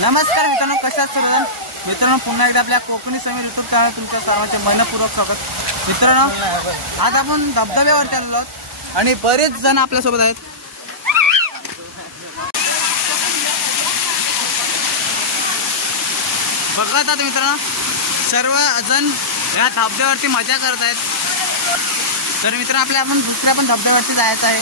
नमस्कार मित्रांनो, कशात सर्वजण मित्रांनो, पुन्हा एकदा आपल्या कोकणी समीर यूट्यूब चॅनल तुमच्या सर्वांचे मनपूर्वक स्वागत। मित्रांनो, आज आपण धबधब्यावरती आलेलो आहोत आणि बरेच जण आपल्यासोबत आहेत। बघा आता मित्रांनो, सर्वजण या धबधब्यावरती मजा करत आहेत। तर मित्रांनो, आपण दुसऱ्या पण धबधब्यावरती जायचं आहे।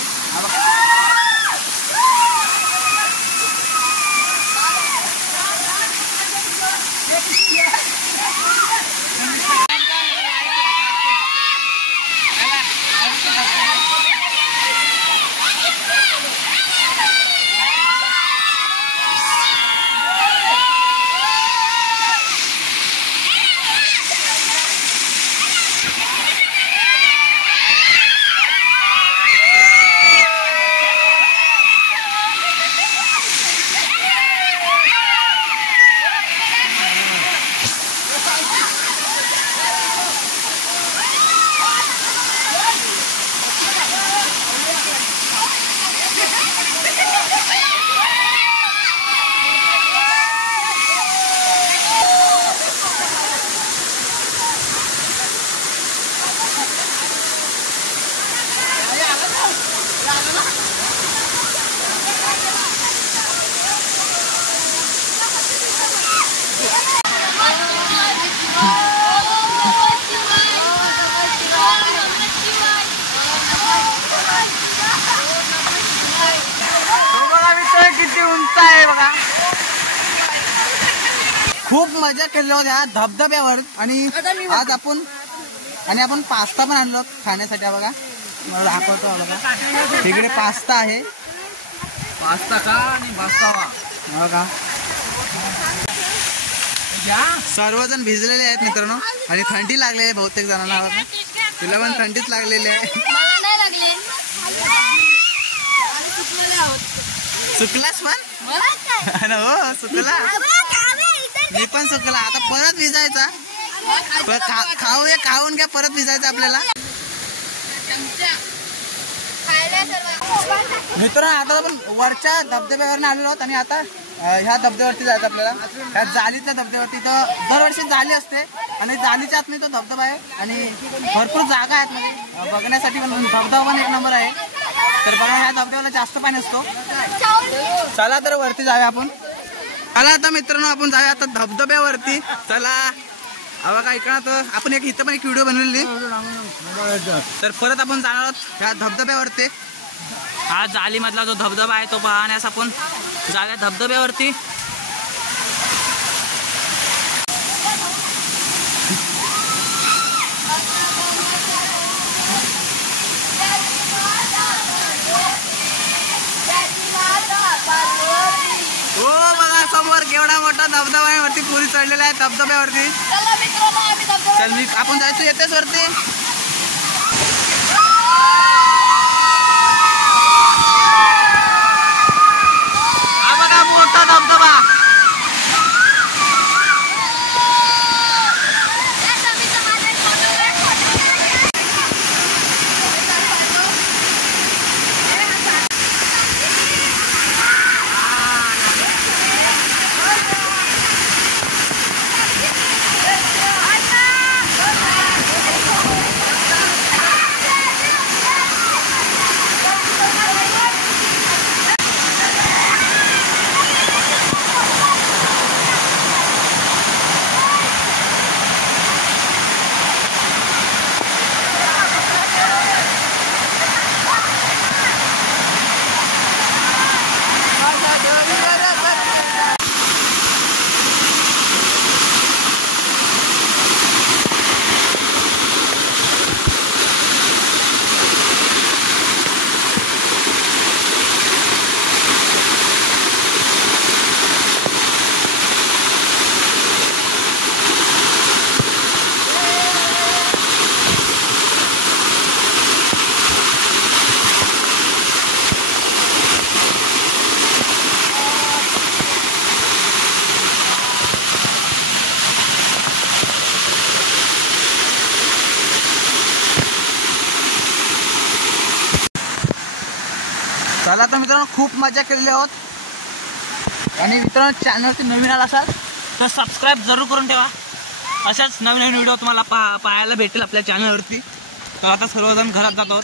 किती उंच आहे बघा। खूप मजा केली होती या धबधब्यावर आणि आज आपण पास्ता पण आणलो खाण्यासाठी। बघा, मला दाखवतो बघा, तिकडे पास्ता आहे। पास्ता का आणि पास्ता बघा, सर्वजण भिजलेले आहेत मित्रांनो आणि थंडी लागली आहे बहुतेक जणांना। तिला पण थंडीच लागलेली आहे। सुकलास पण हो, सुकला, मी पण सुकला। आता परत भिजायचा, खाऊन घ्या, परत भिजायचं आपल्याला। मित्रांनो, आता आपण वरच्या धबधब्यावर आलेलो आहोत आणि आता ह्या धबधब्यावरती जायचं आपल्याला। ह्या जालीच्या धबधब्यावरती तर दरवर्षी जाली असते आणि जालीच्या आत तो धबधबा आहे आणि भरपूर जागा आहेत म्हणजे बघण्यासाठी। पण धबधबा पण एक नंबर आहे। तर बघा, ह्या धबधब्याला जास्त पाणी असतो। चला तर वरती जाऊया आपण। चला आता मित्रांनो, आपण जाऊया आता धबधब्यावरती। चला बघा, इकडं तर आपण इथं पण एक व्हिडिओ बनवलेली, तर परत आपण जाणार आहोत ह्या धबधब्यावरती। हा जालीमधला जो धबधबा आहे तो पाहण्यास आपण जाऊया धबधब्यावरती। हो बघा, समोर केवढा मोठा धबधबा आहे, वरती पुरी चढलेला आहे धबधब्यावरती। चल आपण जायचं येतेच वरती। हा बघा, मोठा धबधबा। खूप मजा केलेली आहोत। आणि मित्रांनो चॅनलवरती नवीन आला असाल तर सबस्क्राईब जरूर करून ठेवा। अशाच नवीन नवीन व्हिडिओ तुम्हाला पाहायला भेटेल आपल्या चॅनलवरती। तर आता सर्वजण घरात जात आहोत।